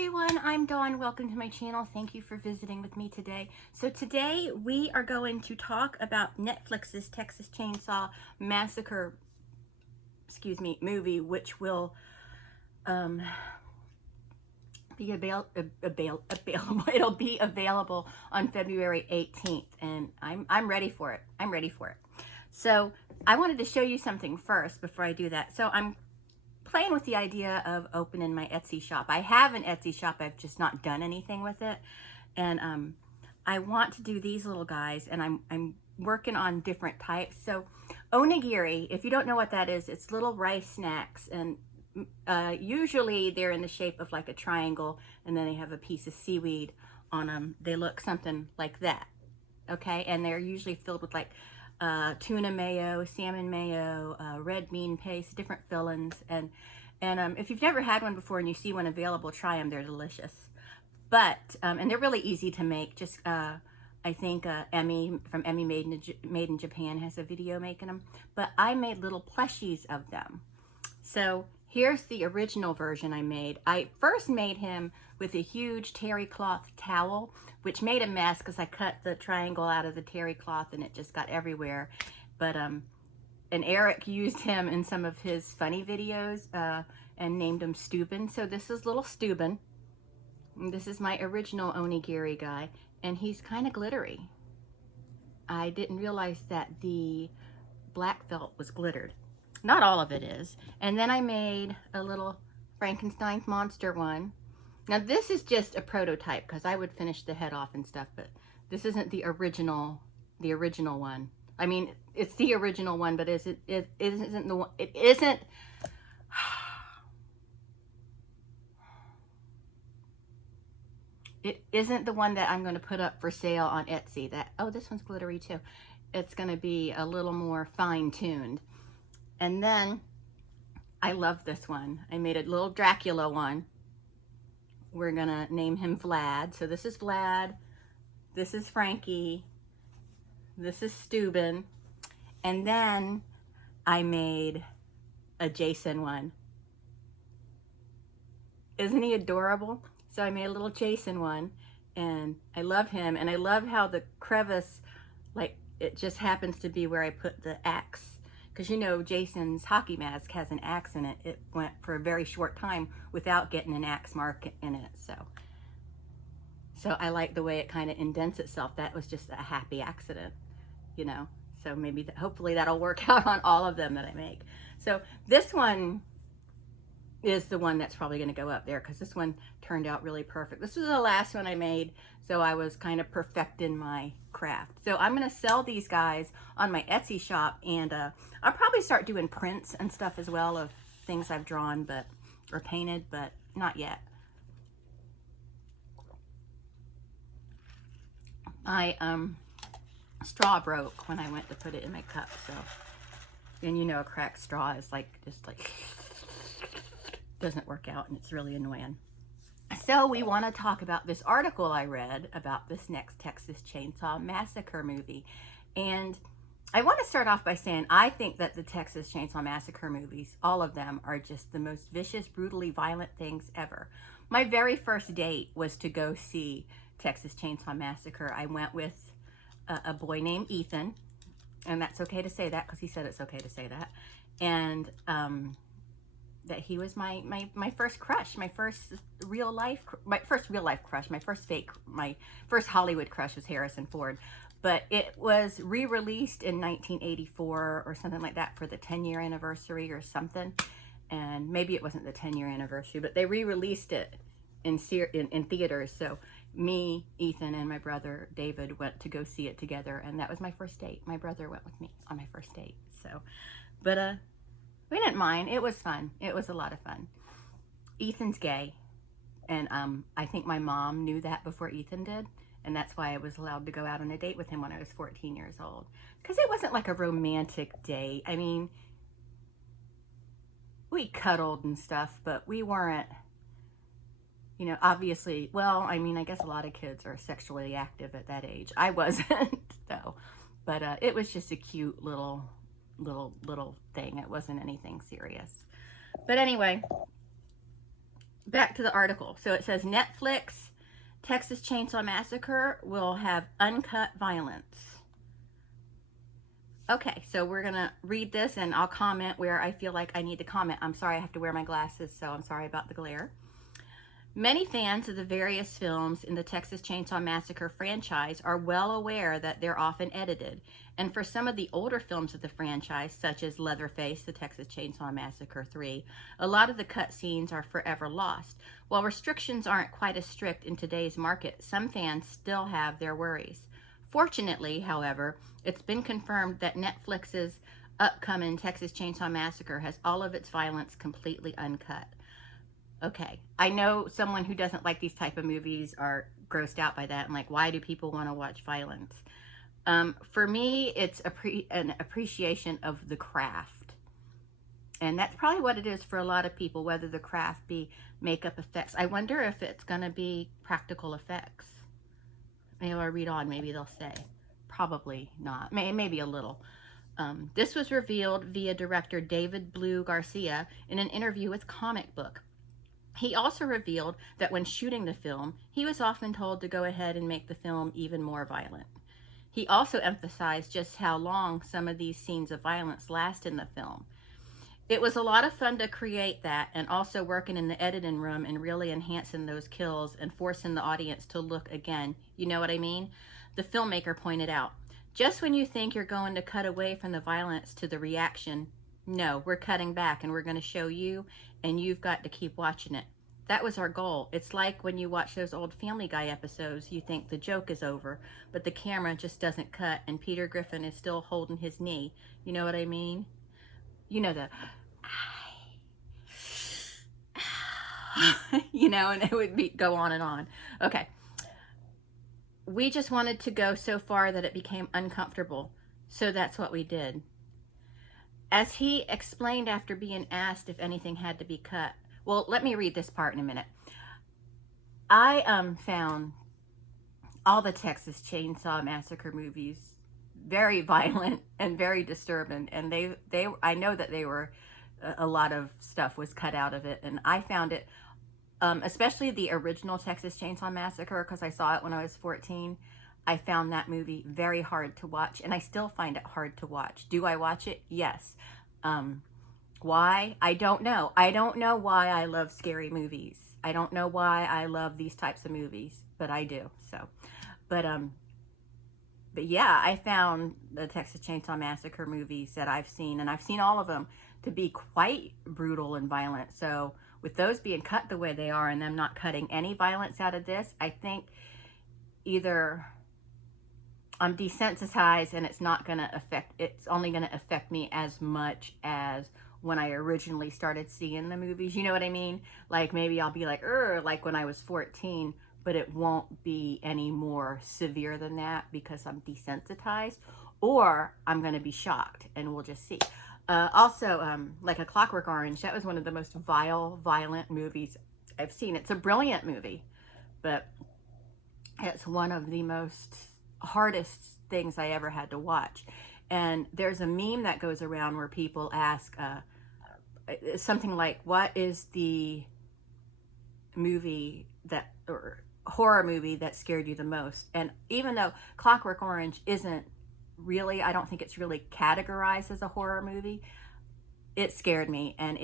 everyone, I'm Dawn. Welcome to my channel. Thank you for visiting with me today. So today we are going to talk about Netflix's Texas Chainsaw Massacre, movie, which will be available. It'll be available on February 18th, and I'm ready for it. I'm ready for it. So I wanted to show you something first before I do that. So I'm playing with the idea of opening my Etsy shop. I have an Etsy shop, I've just not done anything with it. And I want to do these little guys, and I'm working on different types. So onigiri, if you don't know what that is, it's little rice snacks, and usually they're in the shape of like a triangle, and then they have a piece of seaweed on them. They look something like that, okay? And they're usually filled with like tuna mayo, salmon mayo, red bean paste, different fillings. And if you've never had one before and you see one available, try them. They're delicious. But, and they're really easy to make. Just, I think Emmy from Emmy Made in Japan has a video making them. But I made little plushies of them. So here's the original version I made. I first made him with a huge terry cloth towel, which made a mess because I cut the triangle out of the terry cloth and it just got everywhere. But and Eric used him in some of his funny videos and named him Steuben. So this is little Steuben. This is my original onigiri guy, and he's kind of glittery. I didn't realize that the black felt was glittered. Not all of it is. And then I made a little Frankenstein's monster one. Now this is just a prototype because I would finish the head off and stuff, but this isn't the original one. I mean, it's the original one, but it isn't the one. It isn't. It isn't the one that I'm going to put up for sale on Etsy. Oh, this one's glittery too. It's going to be a little more fine-tuned. And then I love this one. I made a little Dracula one. We're gonna name him Vlad. So this is Vlad, this is Frankie, this is Steuben, and then I made a Jason one. Isn't he adorable? So I made a little Jason one, and I love him, and I love how the crevice, like, it just happens to be where I put the axe. Because you know, Jason's hockey mask has an axe in it. It went for a very short time without getting an axe mark in it. So I like the way it kind of indents itself. That was just a happy accident, you know. So maybe hopefully that'll work out on all of them that I make. So this one is the one that's probably going to go up there because this one turned out really perfect. This was the last one I made, so I was kind of perfecting my craft. So I'm going to sell these guys on my Etsy shop, and I'll probably start doing prints and stuff as well of things I've drawn or painted, but not yet. My straw broke when I went to put it in my cup, so, and you know, a cracked straw is like just like doesn't work out, and it's really annoying. So we want to talk about this article I read about this next Texas Chainsaw Massacre movie. And I want to start off by saying I think that the Texas Chainsaw Massacre movies, all of them, are just the most vicious, brutally violent things ever. My very first date was to go see Texas Chainsaw Massacre. I went with a boy named Ethan, and that's okay to say that because he said it's okay to say that. And that he was my first crush, my first real life crush, my first Hollywood crush was Harrison Ford. But it was re-released in 1984 or something like that for the 10-year anniversary or something. And maybe it wasn't the 10-year anniversary, but they re-released it in theaters. So me, Ethan, and my brother David went to go see it together, and that was my first date. My brother went with me on my first date. So, but we didn't mind. It was fun. It was a lot of fun. Ethan's gay, and I think my mom knew that before Ethan did, and that's why I was allowed to go out on a date with him when I was 14 years old. Because it wasn't like a romantic date. I mean, we cuddled and stuff, but we weren't, you know, obviously, well, I mean, I guess a lot of kids are sexually active at that age. I wasn't, though. But it was just a cute little thing. It wasn't anything serious. But anyway, back to the article. So it says Netflix Texas Chainsaw Massacre will have uncut violence. Okay, so we're gonna read this and I'll comment where I feel like I need to comment. I'm sorry, I have to wear my glasses, so I'm sorry about the glare. Many fans of the various films in the Texas Chainsaw Massacre franchise are well aware that they're often edited, and for some of the older films of the franchise, such as Leatherface, the Texas Chainsaw Massacre 3, a lot of the cut scenes are forever lost. While restrictions aren't quite as strict in today's market, some fans still have their worries. Fortunately, however, it's been confirmed that Netflix's upcoming Texas Chainsaw Massacre has all of its violence completely uncut. Okay, I know someone who doesn't like these type of movies are grossed out by that and like, why do people want to watch violence? For me, it's an appreciation of the craft. And that's probably what it is for a lot of people, whether the craft be makeup effects. I wonder if it's going to be practical effects. Maybe I'll read on, maybe they'll say. Probably not, maybe a little. This was revealed via director David Blue Garcia in an interview with Comic Book. He also revealed that when shooting the film, he was often told to go ahead and make the film even more violent. He also emphasized just how long some of these scenes of violence last in the film. It was a lot of fun to create that, and also working in the editing room and really enhancing those kills and forcing the audience to look again. You know what I mean? The filmmaker pointed out, just when you think you're going to cut away from the violence to the reaction, no, we're cutting back and we're going to show you, and you've got to keep watching it. That was our goal. It's like when you watch those old Family Guy episodes, you think the joke is over, but the camera just doesn't cut and Peter Griffin is still holding his knee. You know what I mean? You know the, you know, and it would go on and on. Okay. We just wanted to go so far that it became uncomfortable. So that's what we did. As he explained after being asked if anything had to be cut. Well, let me read this part in a minute. I found all the Texas Chainsaw Massacre movies very violent and very disturbing, and I know that they were a lot of stuff was cut out of it, and I found it especially the original Texas Chainsaw Massacre, because I saw it when I was 14. I found that movie very hard to watch, and I still find it hard to watch. Do I watch it? Yes. Why? I don't know. I don't know why I love scary movies. I don't know why I love these types of movies, but I do. So, but yeah, I found the Texas Chainsaw Massacre movies that I've seen, and I've seen all of them, to be quite brutal and violent. So with those being cut the way they are and them not cutting any violence out of this, I think either I'm desensitized and it's only going to affect me as much as when I originally started seeing the movies. You know what I mean? Like maybe I'll be like when I was 14, but it won't be any more severe than that because I'm desensitized, or I'm going to be shocked, and we'll just see. Also, like A Clockwork Orange, that was one of the most violent movies I've seen. It's a brilliant movie, but it's one of the most hardest things I ever had to watch. And there's a meme that goes around where people ask something like, what is the movie or horror movie that scared you the most? And even though Clockwork Orange isn't really, I don't think it's really categorized as a horror movie, it scared me. And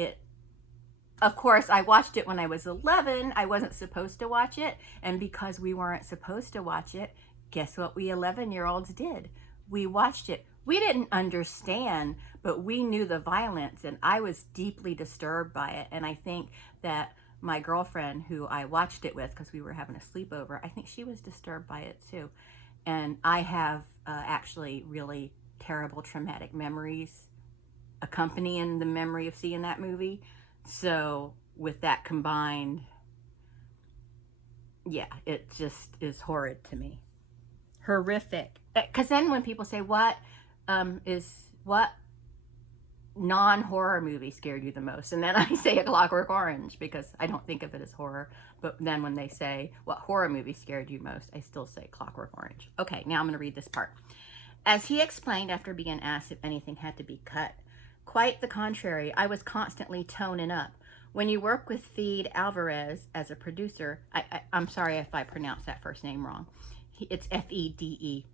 of course, I watched it when I was 11. I wasn't supposed to watch it. And because we weren't supposed to watch it, guess what we 11-year-olds did? We watched it. We didn't understand, but we knew the violence, and I was deeply disturbed by it. And I think that my girlfriend, who I watched it with because we were having a sleepover, I think she was disturbed by it too. And I have actually really terrible traumatic memories accompanying the memory of seeing that movie. So with that combined, yeah, it just is horrid to me. Horrific. Because then when people say, what non-horror movie scared you the most? And then I say A Clockwork Orange because I don't think of it as horror. But then when they say, what horror movie scared you most? I still say Clockwork Orange. Okay, now I'm going to read this part. As he explained after being asked if anything had to be cut, quite the contrary, I was constantly toning up. When you work with Fede Alvarez as a producer, I'm sorry if I pronounced that first name wrong. It's Fede.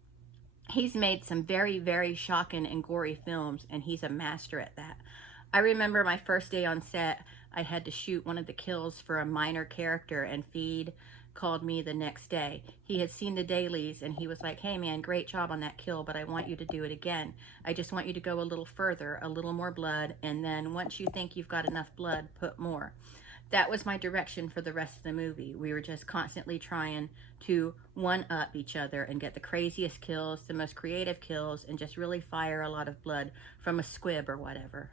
He's made some very, very shocking and gory films, and he's a master at that. I remember my first day on set, I had to shoot one of the kills for a minor character, and Fede called me the next day. He had seen the dailies, and he was like, hey man, great job on that kill, but I want you to do it again. I just want you to go a little further, a little more blood, and then once you think you've got enough blood, put more. That was my direction for the rest of the movie. We were just constantly trying to one-up each other and get the craziest kills, the most creative kills, and just really fire a lot of blood from a squib or whatever.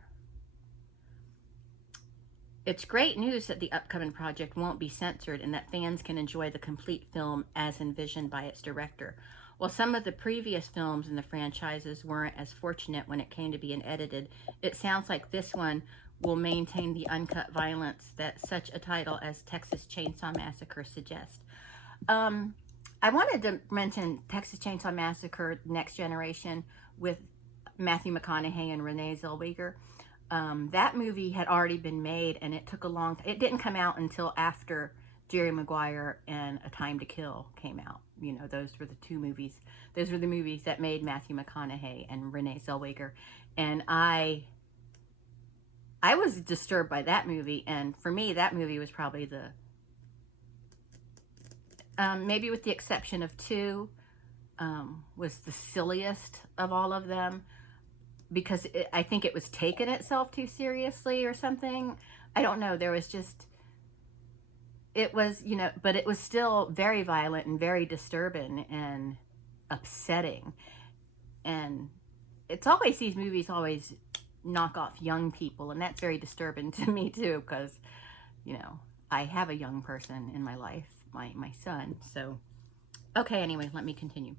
It's great news that the upcoming project won't be censored and that fans can enjoy the complete film as envisioned by its director. While some of the previous films in the franchises weren't as fortunate when it came to being edited, it sounds like this one will maintain the uncut violence that such a title as Texas Chainsaw Massacre suggests. I wanted to mention Texas Chainsaw Massacre Next Generation with Matthew McConaughey and Renee Zellweger. That movie had already been made, and it took a long time. It didn't come out until after Jerry Maguire and A Time to Kill came out. You know, those were the two movies. Those were the movies that made Matthew McConaughey and Renee Zellweger. And I was disturbed by that movie, and for me, that movie was probably the, maybe with the exception of 2, was the silliest of all of them, because I think it was taking itself too seriously or something. I don't know. There was just, it was, you know, but it was still very violent and very disturbing and upsetting. And it's always, these movies always knock off young people, and that's very disturbing to me too, because, you know, I have a young person in my life, my son. So, okay, anyway, let me continue.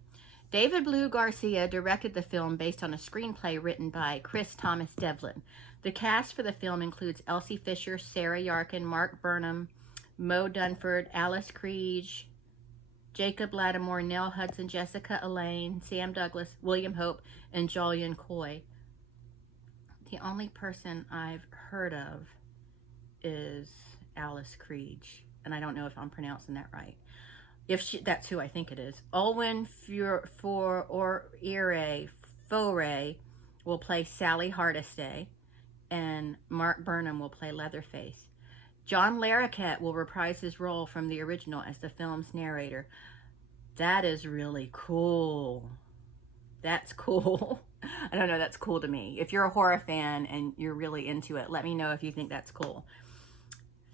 David Blue Garcia directed the film based on a screenplay written by Chris Thomas Devlin. The cast for the film includes Elsie Fisher, Sarah Yarkin, Mark Burnham, Mo Dunford, Alice Kriege, Jacob Lattimore, Nell Hudson, Jessica Elaine, Sam Douglas, William Hope, and Jolyon Coy. The only person I've heard of is Alice Kriege, and I don't know if I'm pronouncing that right. That's who I think it is. Olwen Fore will play Sally Hardesty, and Mark Burnham will play Leatherface. John Larroquette will reprise his role from the original as the film's narrator. That is really cool. That's cool. I don't know, that's cool to me. If you're a horror fan and you're really into it, let me know if you think that's cool.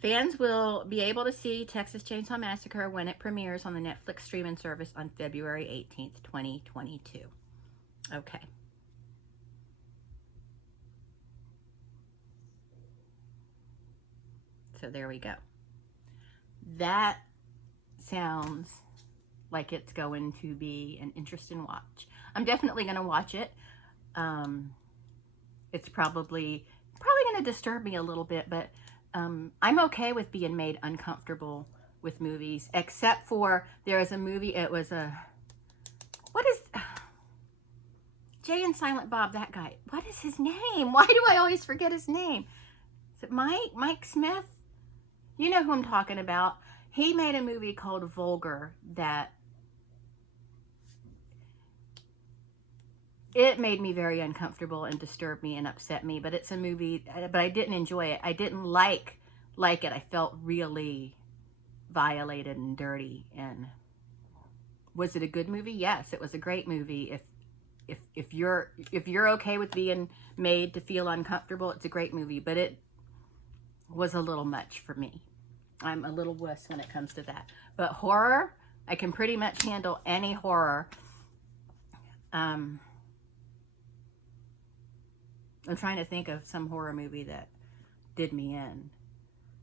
Fans will be able to see Texas Chainsaw Massacre when it premieres on the Netflix streaming service on February 18th, 2022. Okay. So there we go. That sounds like it's going to be an interesting watch. I'm definitely going to watch it. It's probably going to disturb me a little bit, but I'm okay with being made uncomfortable with movies, except for there is a movie, it was what is, Jay and Silent Bob, that guy, what is his name? Why do I always forget his name? Is it Mike Smith? You know who I'm talking about. He made a movie called Vulgar that it made me very uncomfortable and disturbed me and upset me, but it's a movie, but I didn't enjoy it. I didn't like it. I felt really violated and dirty. And was it a good movie? Yes, it was a great movie. If you're okay with being made to feel uncomfortable, it's a great movie, but it was a little much for me. I'm a little wuss when it comes to that. But horror, I can pretty much handle any horror. I'm trying to think of some horror movie that did me in.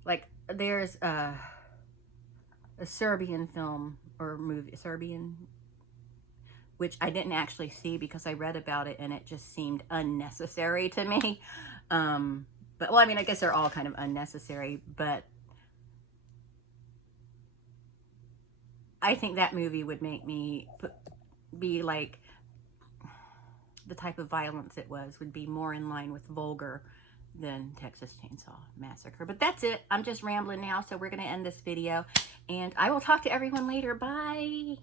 Like, there's a Serbian film or movie, which I didn't actually see because I read about it and it just seemed unnecessary to me. But, well, I mean, I guess they're all kind of unnecessary, but I think that movie would make me be like, the type of violence it was would be more in line with Vulgar than Texas Chainsaw Massacre. But that's it. I'm just rambling now, so we're going to end this video. And I will talk to everyone later. Bye.